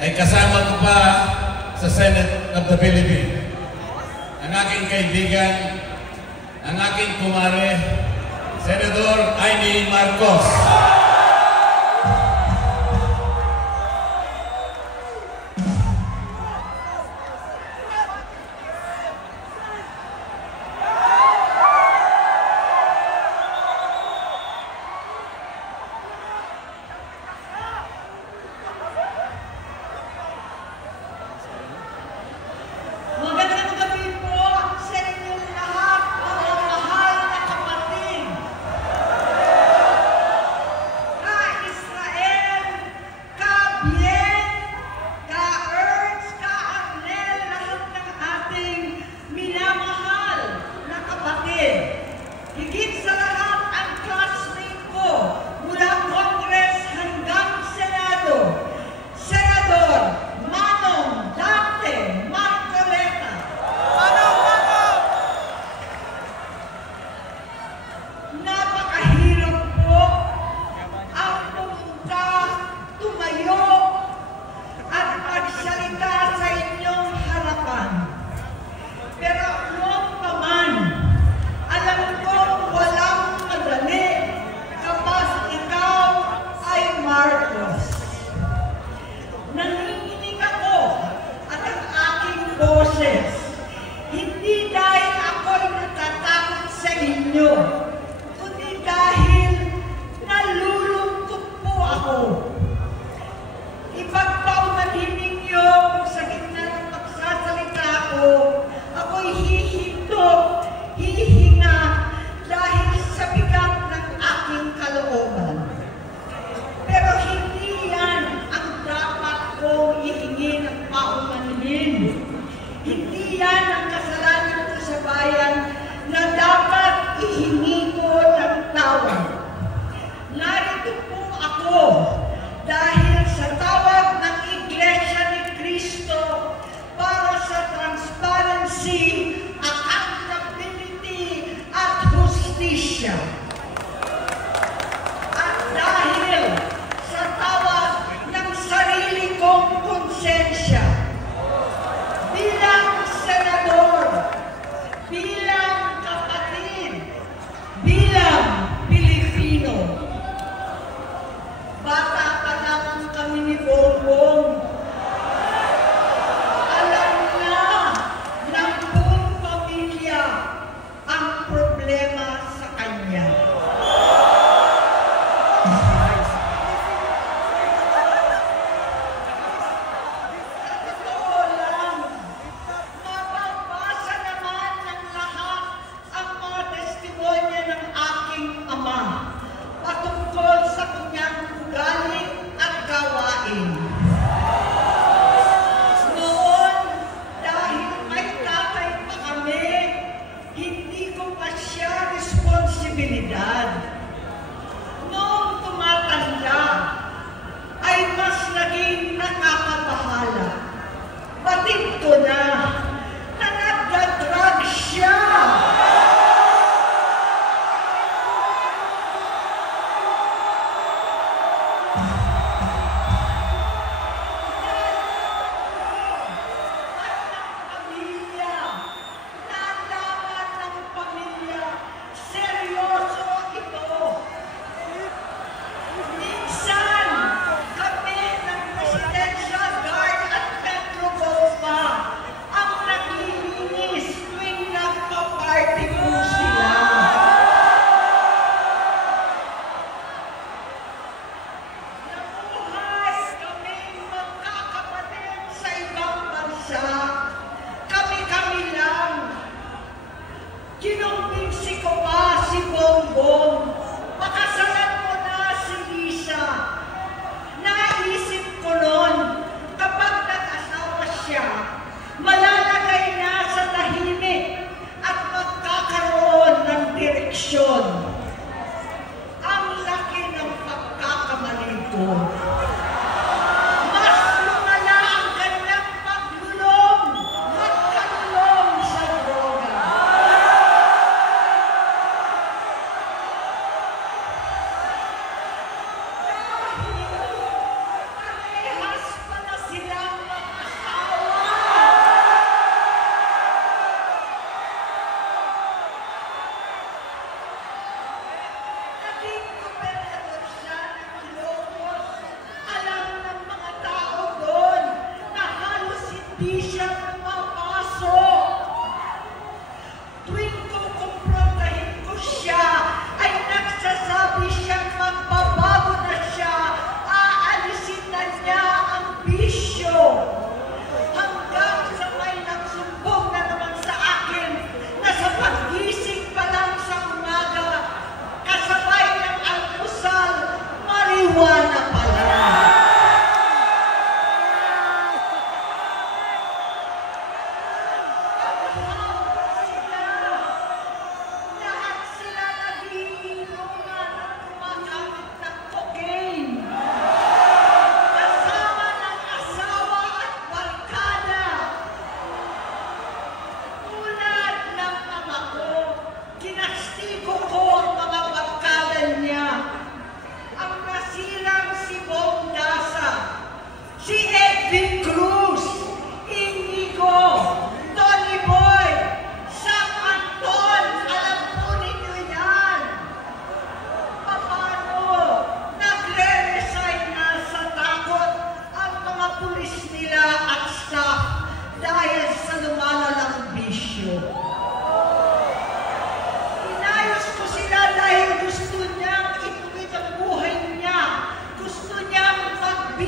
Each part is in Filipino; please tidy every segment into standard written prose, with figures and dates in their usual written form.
ay kasama ko pa sa Senate of the Philippines. Ang aking kaibigan, ang aking kumare, Senador Amy Marcos.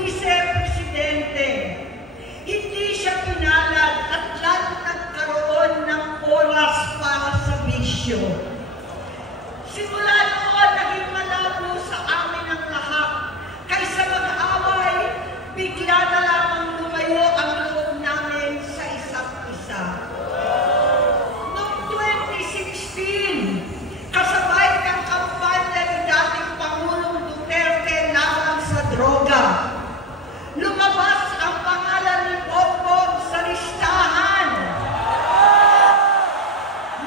Vice Presidente. Hindi siya pinalad at lalo nagkaroon ng oras para sa bisyo. Simula noon, naging malabo sa amin ang lahat. Kaysa mag-away, bigla na lamang lumayo ang loob namin sa isa't isa. Noong 2016, kasabay ng kampanya ni dating Pangulong Duterte laban sa droga, lumabas ang pangalan ni Bongbong sa listahan.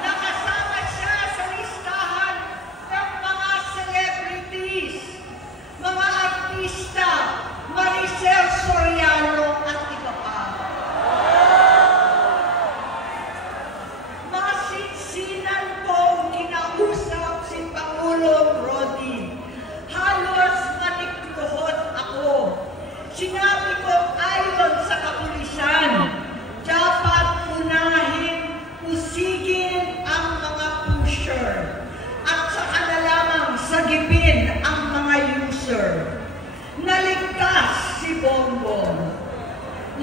Nakasama siya sa listahan ng mga celebrities, mga artista, Maricel Soriano at iba pa. Masinsinan kong kinausap si Pangulong Rodi. Halos manikluhod ako. Sinabi ko ayon sa kapulisan, dapat unahin, usigin ang mga pusher at saka na lamang sagipin ang mga user. Naligtas si Bongbong.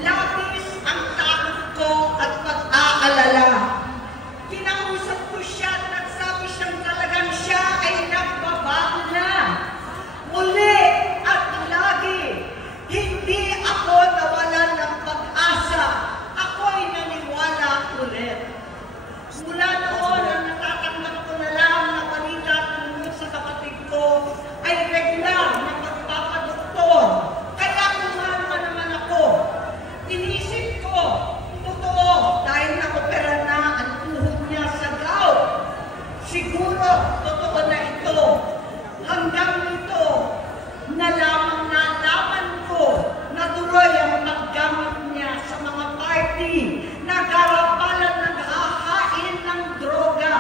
Labis ang takot ko at pag-aalala. Kinausap ko siya at nagsabi siyang talagang siya ay nagbabago na. Muli at lagi, hindi ako nawalan ng pag-asa. Ako'y naniwala ulit. Mula noon, ang natatanggap ko na lang na balita tungkol sa kapatid ko ay regular na magpapadoktor. Kaya kumalma naman ako. Inisip ko, totoo, dahil na-opera na ang tuhod niya sa gout. Siguro, totoo na ito. Hanggang nito, na lamang nalaman ko na tuloy ang paggamit niya sa mga party na garapalan ng hahain ng droga.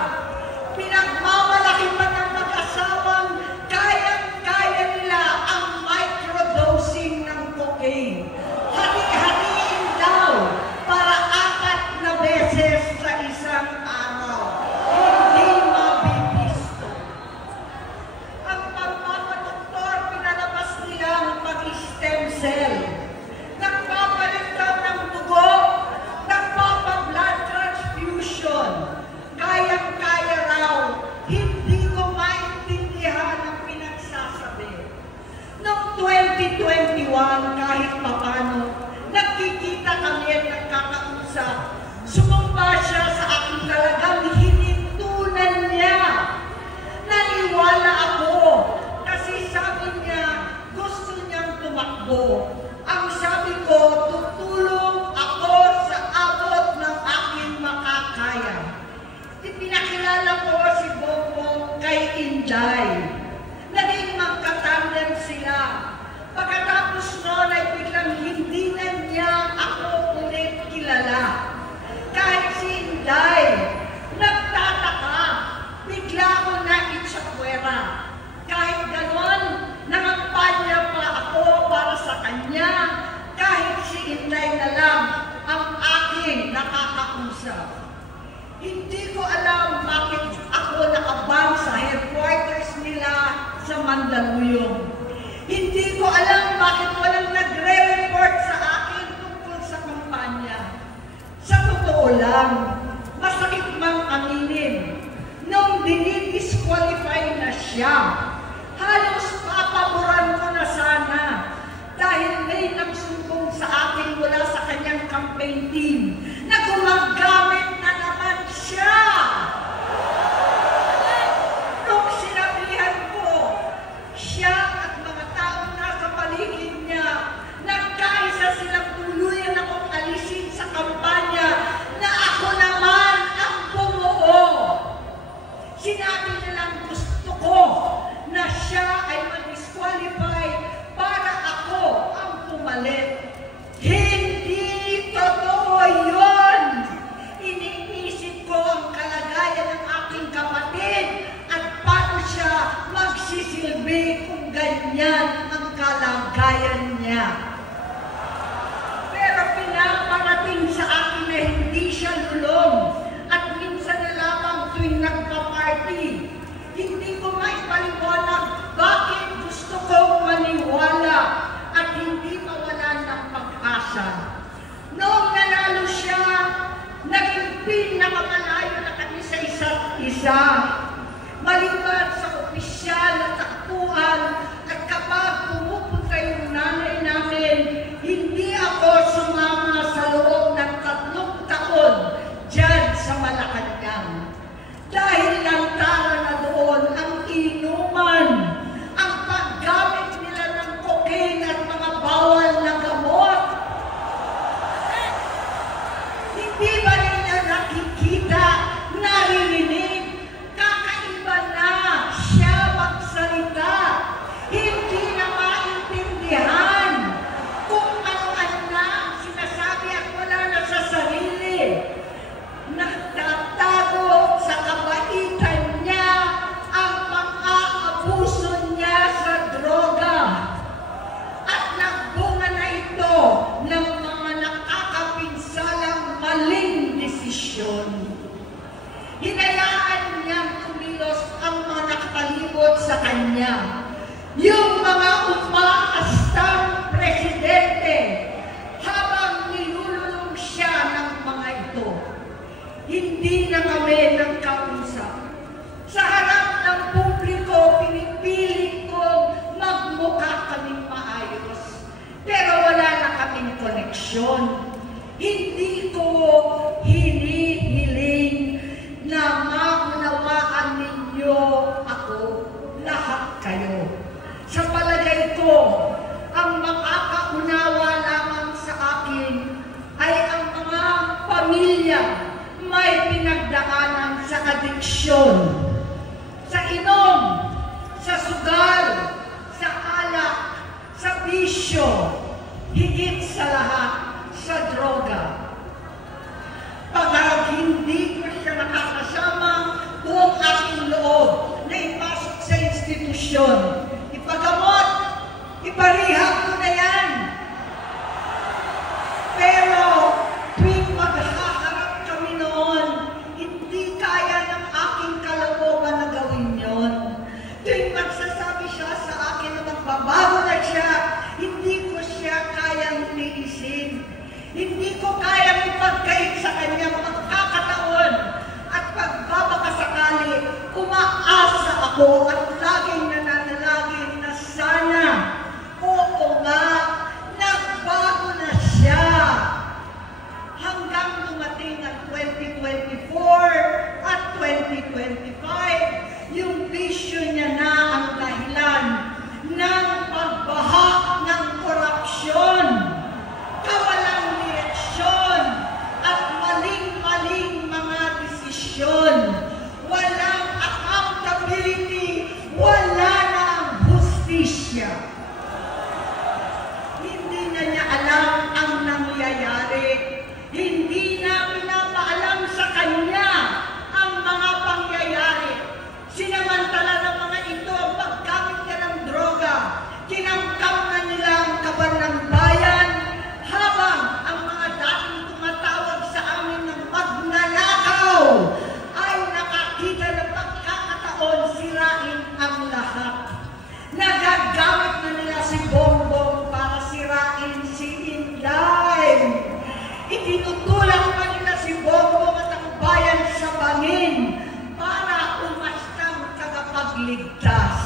Pinagmamalaki pa ng mag-asawang kayang-kaya nila ang microdosing ng cocaine. Hati-hatiin daw para 4 na beses sa isang araw. Hindi mabibisto. Ang pagpapadoktor, pinalabas nila ang pag-stem cell. Nagpapalit daw ng dugo, nagpapa-blood transfusion. Kayang-kaya raw, hindi ko maintindihan ang pinagsasabi. Noong 2021, kahit papano, nagkikita kami at nagkakausap. Sumumpa siya sa akin talagang hinintunan niya. Naniwala ako kasi sabi niya gusto niyang tumakbo. Ang sabi ko, tutulong ako sa abot ng aking makakaya. Ipinakilala ko si Bongbong kay Inday. Naging magkatandem sila. Pagkatapos noon ay biglang hindi na niya ako ulit kilala. Kahit si Inday, nagtataka, bigla ko na itsapwera. Kahit ganon, nangampanya pa ako para sa kanya. Kahit si Inday na lang ang aking nakakausap. Hindi ko alam bakit ako nakabang sa headquarters nila sa Mandaluyong. Hindi ko alam bakit walang nagre-report sa akin tungkol sa kampanya. Sa totoo lang, masakit mang aminin, nung dinidisqualify na siya, halos papaboran ko na sana dahil may nagsumbong sa akin mula sa kanyang campaign team na gumagamit na naman siya. Nung sinabihan ko, siya at mga taong nasa paligid niya, nagkaisa silang tuluyan akong alisin sa kampanya na ako naman ang bumuo. Sinabi nilang gusto ko na siya ay mag-disqualify para ako ang pumalit. Hindi totoo yun! Iniisip ko ang kalagayan ng aking kapatid at paano siya magsisilbi kung ganyan ang kalagayan niya. Pero pinaparating sa akin na hindi siya lulong at minsan na lamang tuwing nagpa-party. Hindi ko maipaliwanag bakit gusto kong maniwala at hindi pag-asa. Noong nanalo siya, naging pinakamalayo na kami sa isa't isa. Maliban sa opisyal na takbuhan at kapag pumupunta yung nanay namin, hindi ako sumama sa loob ng 3 taon dyan sa Malacanang. Dahil lantaran na doon ang inuman, ang paggamit nila ng cocaine at mga bawal na gamot. Hindi ba nila nakikita, naririnig, kakaiba na siya magsalita, hindi na maintindihan kung ano-ano na sinasabi at wala na sa sarili. Nagtatago sa kabaitan niya ang pang-aabuso niya sa droga. At nagbunga na ito ng mga nakakapinsalang maling desisyon. Hinayaan niyang kumilos ang mga nakapalibot sa kanya. Yung mga umaastang presidente habang nilululong siya ng mga ito. Hindi na kami nagkausap. Sa harap ng publiko, pinipilit kong magmukha kaming maayos. Pero wala na kaming koneksyon. Hindi ko hinihiling na maunawaan ninyo ako, lahat kayo. Sa palagay ko, ang makakaunawa lamang sa akin ay ang mga pamilya may pinagdaanan sa adiksyon, sa inom, sa sugal, sa alak, sa bisyo, higit sa lahat, sa droga. Pag hindi ko siya nakakasama, buong aking loob na ipasok sa institusyon, ipagamot, iparihab ko na yan. Pero tuwing maghaharap kami noon, hindi kaya ng aking kalooban na gawin yon. Tuwing magsasabi siya sa akin na magbabago na siya, hindi ko siya kayang tiisin. Hindi ko kayang ipagkait sa kanyang pagkakataon at pagbabakasakali, umaasa ako at laging nananalangin na sana, oo nga, nagbago na siya. Hanggang dumating ang 2024 at 2025, yung bisyo niya na ang dahilan ng pagbaha ng korupsyon, kawalang direksyon, at maling-maling mga desisyon. Walang accountability, wala na ang hustisya. Hindi na niya alam ang nangyayari. Hindi na pinapaalam sa kanya ang mga pangyayari. Sinamantala ng mga ito ang paggamit niya ng droga. Kinamkam na nila ang kaban ng bayan habang ang mga dating tumatawag sa amin ng magnanakaw ay nakakita ng pagkakataon sirain ang lahat. Nagagamit na nila si Bongbong para sirain si Inday. Itinutulak pa nila si Bongbong at ang bayan sa bangin para umastang tagapagligtas.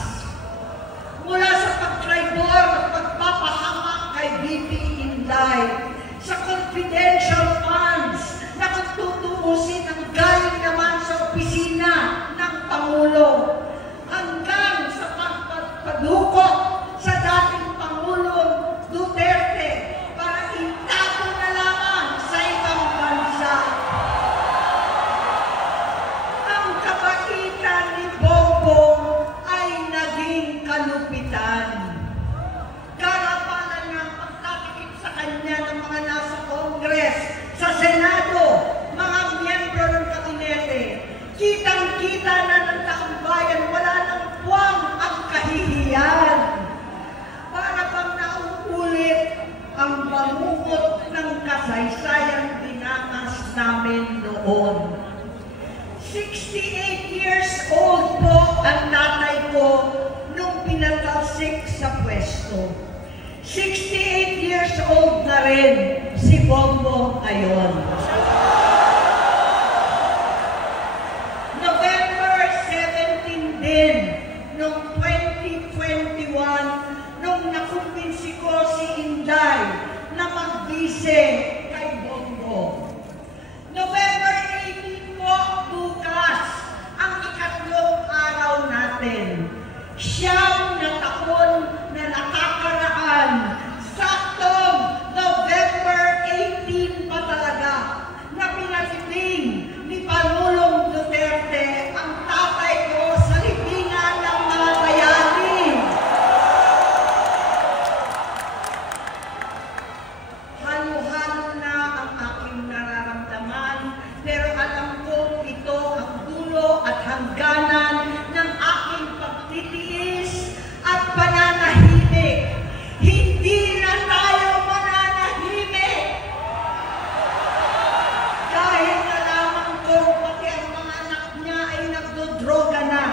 Mula sa pagtraidor at pagpapahamak kay BP Inday, sa confidential funds na kung tutuusin ang galing naman sa opisina ng Pangulo, hanggang sa pagpadukot sa dating Pangulong Duterte para itago na lamang sa ibang bansa. Ang kabaitan ni Bongbong ay naging kalupitan. Karapalan niya ang pagtatakip sa kanya ng mga nasa Congress, sa Senado, mga miyembro ng kabinete. Kitang-kita na ng taong bayan, wala nang puwang ang kahihiyan. Para bang nauulit ang bangungot ng kasaysayan dinanas namin noon. 68 years old po ang tatay ko nung pinatalsik sa pwesto. 68 years old na rin si Bongbong ngayon. November 17 din, noong 2021, nung nakumbinsi ko si Inday na magbise kay Bongbong. November 18 po, bukas, ang ikatlong araw natin. Siyam na taon na nakakaraan, saktong November 18 pa talaga, na pinatiting ni Pangulong Duterte ang tatay ko sa libingan ng mga bayani. Halo-halo na ang aking nararamdaman, pero alam ko ito ang dulo at hangganan ng aking pagtitiis at pananahimik. Hindi na tayo mananahimik! Dahil nalaman ko pati ang mga anak niya ay nagdodroga na.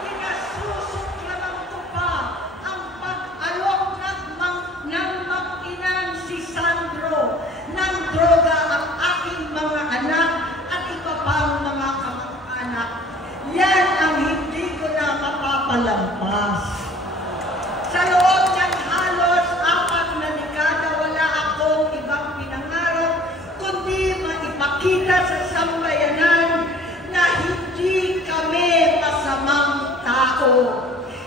Pinasusuklaman ko pa ang pag-alok ng mag-inang si Sandro ng droga ang aking mga anak at iba pang mga kamag-anak. Yan ang hindi ko na mapapalampas. Sa loob ng halos 4 na dekada, wala akong ibang pinangarap kundi maipakita sa sambayanan na hindi kami masamang tao.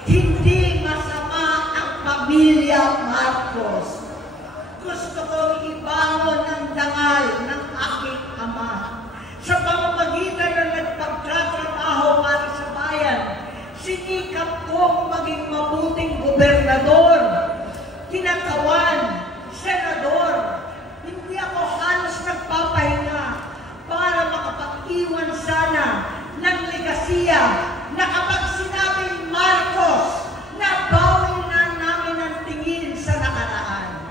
Hindi masama ang pamilya Marcos. Gusto kong ibangon ang dangal ng aking ama. Sa pamamagitan ng nagpagtatrabaho para sa bayan, sinikap kong maging mabuting gobernador, kinakawan, senador. Hindi ako halos nagpapahinga para makapag-iwan sana ng legasiya na kapag sinabing Marcos, nabawi na namin ang tingin sa nakaraan.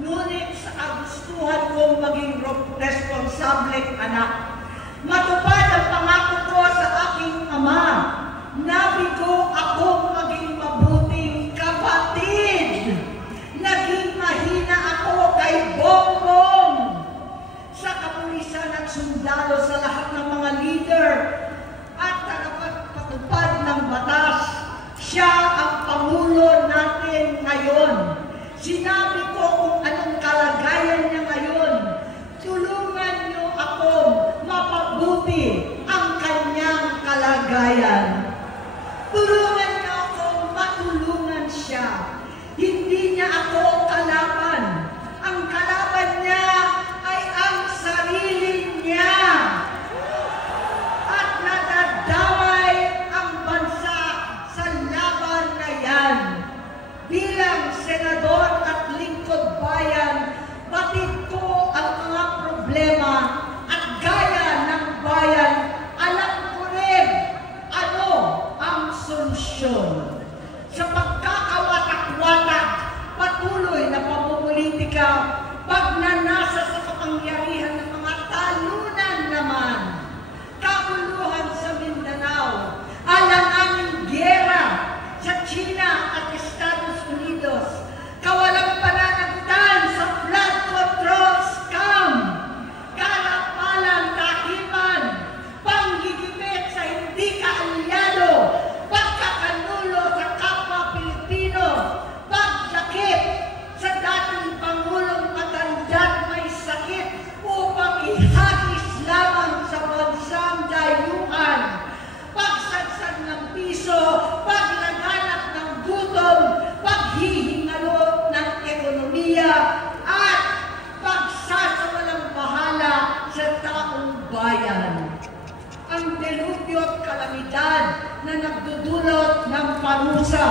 Ngunit sa kagustuhan kong maging responsableng anak, matupad ang pangako ko sa aking ama, nabigo akong maging mabuting kapatid. Naging mahina ako kay Bongbong. Sa kapulisan at sundalo, sa lahat ng mga leader at tagapagpatupad ng batas, siya ang Pangulo natin ngayon. Sinabi ko kung anong kalagayan niya ngayon. Tulungan niyo akong mapabuti ang kanyang kalagayan. Tulungan niyo akong matulungan siya. Hindi niya ako kalaban. Ang kalaban niya ay ang sarili niya. At nadadamay ang bansa sa laban na yan. Bilang senador at lingkod bayan, batid ko ang mga problema at gaya ng bayan, alam ko rin ano ang solusyon. Sa pagkakawatak-watak, patuloy na pamumulitika, pagnanasa sa kapangyarihan ng mga talunan naman, kabuluhan sa Mindanao, alanganing giyera sa China at Estados Unidos, kawalang pananagutan sa flood control scam, karapalang takiman, panggigipit sa hindi kaalyado, pagkakanulo sa kapwa Pilipino, pagdakip sa dating Pangulong matanda't may sakit upang ihagis lamang sa bansang dayuhan, pagsadsad ng piso, paglaganap ng gutom, paghihingalo ng ekonomiya, at pagsasawalang bahala sa taong bayan. Ang delubyo at kalamidad na nagdudulot ng parusa,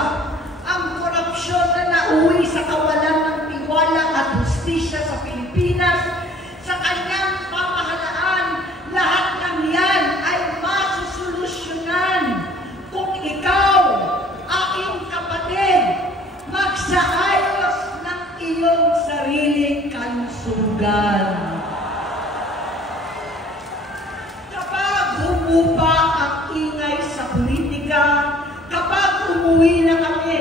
ang korupsyon na nauwi sa kawalan ng tiwala at hustisya sa Pilipinas, sa kanyang pamahalaan, lahat ng yan ay masusolusyonan kung ikaw, aking kapatid, magsaayos ng iyong sariling kalusugan. Kapag humupa ang ingay sa politika, kapag umuwi na kami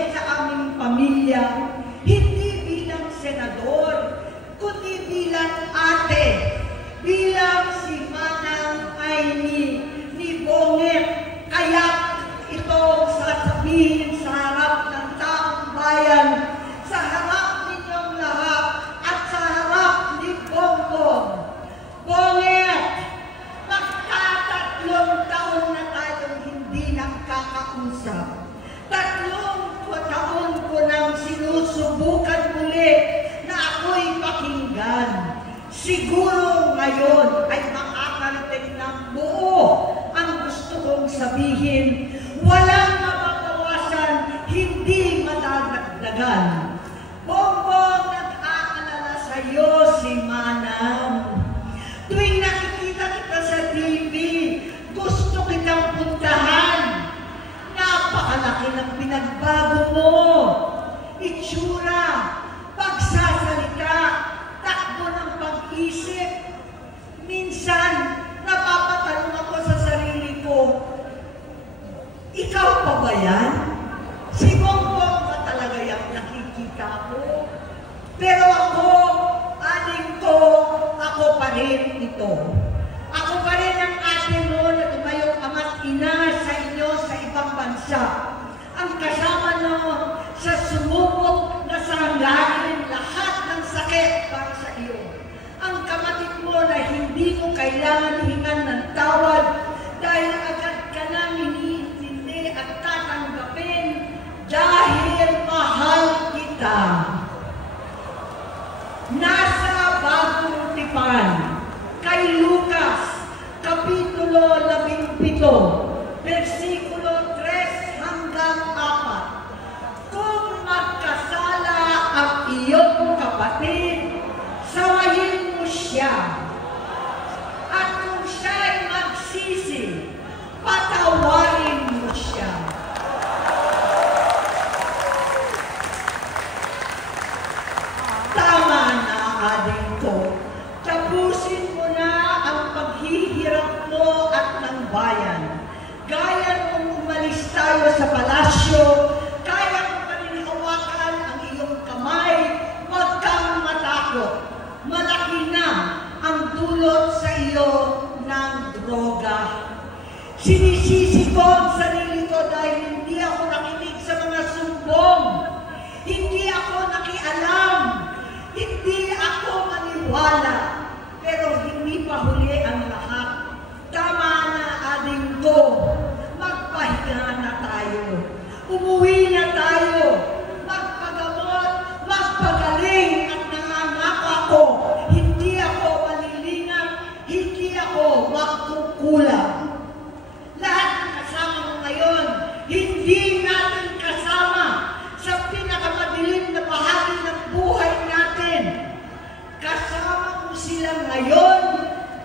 pamilya, hindi bilang senador, kundi bilang ate, bilang si Manang Aimee ni Bonget. Kaya ito sasabihin sa harap ng taong bayan, sa harap ninyong lahat, at sa harap ni Bongbong. Bonget, magtatatlong taon na tayong hindi nakakausap. 3 taon ko nang sinusubukan muli na ako'y pakinggan. Siguro ngayon ay makakarating ng buo ang gusto kong sabihin. Walang mababawasan, hindi madadagdagan. Bongbong, nag-aalala sa iyo si Manang. Tuwing nakikita kita sa TV, gusto kitang puntahan. Napakalaki ng pinagbago mo. Itsura, pagsasalita, takbo ng pag-isip. Minsan, napapatanong ako sa sarili ko, ikaw pa ba yan? Si Bongbong ba talaga yung nakikita ko? Pero ako, aling ko, ako pa rin ito. Ako pa rin ang ate mo na tumayong ama't ina sa inyo sa ibang bansa. Ang kasama mo sa sumubok na sanggahin lahat ng sakit para sa iyo. Ang kapatid mo na hindi mo kailangan hingan ng tawad dahil agad ka nang iniintindi at tatanggapin dahil mahal kita. Nasa Bagong Tipan, kay Lucas, Kapitulo 17, versikulo 3 hanggang 4. Kung magkasala ang iyong kapatid, sawayin mo siya. At kung siya'y magsisi, patawarin mo siya. Tama na, ading ko. Tapusin mo na ang paghihirap mo at ng bayan. Gaya nung umalis tayo sa palasyo, kaya mo pa rin hawakan ang iyong kamay, huwag kang matakot. Malaki na ang dulot sa iyo ng droga. Sinisisi ko ang sarili ko dahil hindi ako nakinig sa mga sumbong. Hindi ako nakialam. Hindi ako maniwala. Pero hindi pa huli ang lahat. Tama na, ading ko. Magpahinga na tayo. Umuwi na tayo. Magpagamot, magpagaling at nangangako ako. Hindi ako malilinang, hindi ako magkukulang. Lahat ng kasama mo ngayon, hindi natin kasama sa pinakamadilim na bahagi ng buhay natin. Kasama mo sila ngayon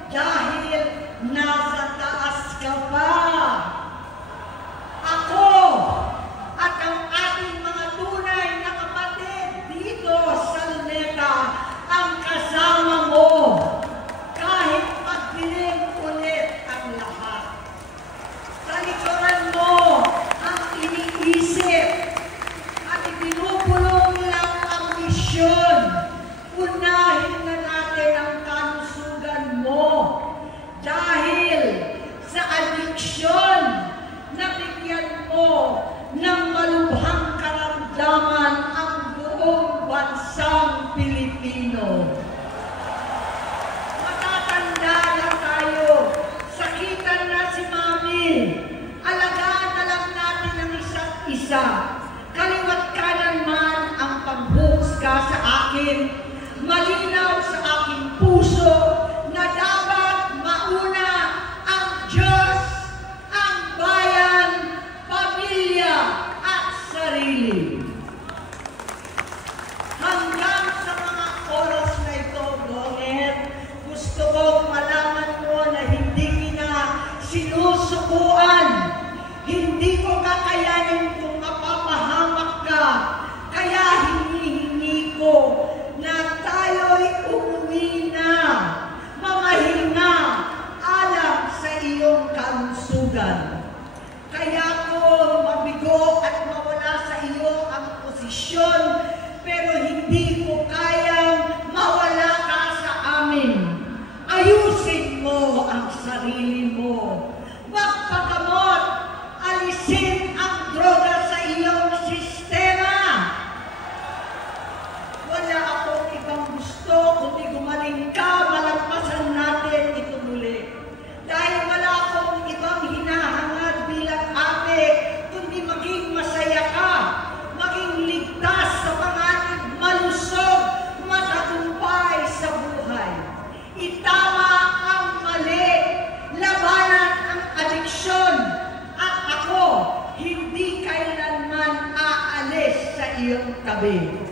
dahil nasa taas ka pa. Ako at ang ating mga tunay na kapatid dito sa Luneta ang kasama mo kahit magdilim ulit ang lahat. Talikuran mo ang iniisip at ibinubulong nilang ambisyon. Unahin na natin ang kalusugan mo dahil sa adiksyon na bigyan mo ng malubhang karamdaman ang buong bansang Pilipino. Matatanda na tayo. Sakitan na si Mami. Alagaan na lang natin ang isa't isa. Kaliwat kanan man ang panghuhusga sa akin. Malinaw sa aking puso na dapat mauna ang Diyos, ang bayan, pamilya at sarili. Hanggang sa mga oras na ito, Bonget, gusto kong malaman mo na hindi na sinusukuan. Hindi ko kakayanin kung mapapahamak ka. Kaya hinihingi ko na tayo'y umuwi na pero hindi ko kayang mawala ka sa amin. Ayusin mo ang sarili mo. Magpagamot, alisin ang droga sa iyong sistema. Wala akong ibang gusto kundi gumaling ka, malagpasan natin ito muli. Dahil wala akong ibang hinahangad bilang ate, kundi maging masaya ka, maging ligtas sa panganib, malusog, matagumpay sa buhay. Itama ang mali, labanan ang adiksyon, at ako hindi kailanman aalis sa iyong tabi.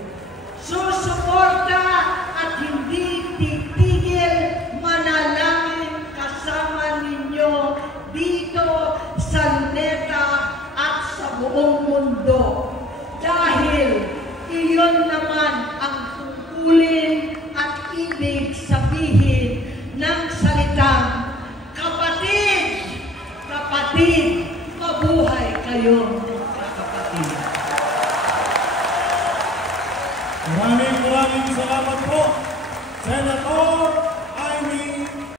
Susuporta at hindi titigil, manalangin kasama ninyo dito sa Luneta at sa buong mundo. Dahil iyon naman ang tungkulin at ibig sabihin ng salitang kapatid, kapatid, mabuhay kayo mga kapatid. Maraming salamat po.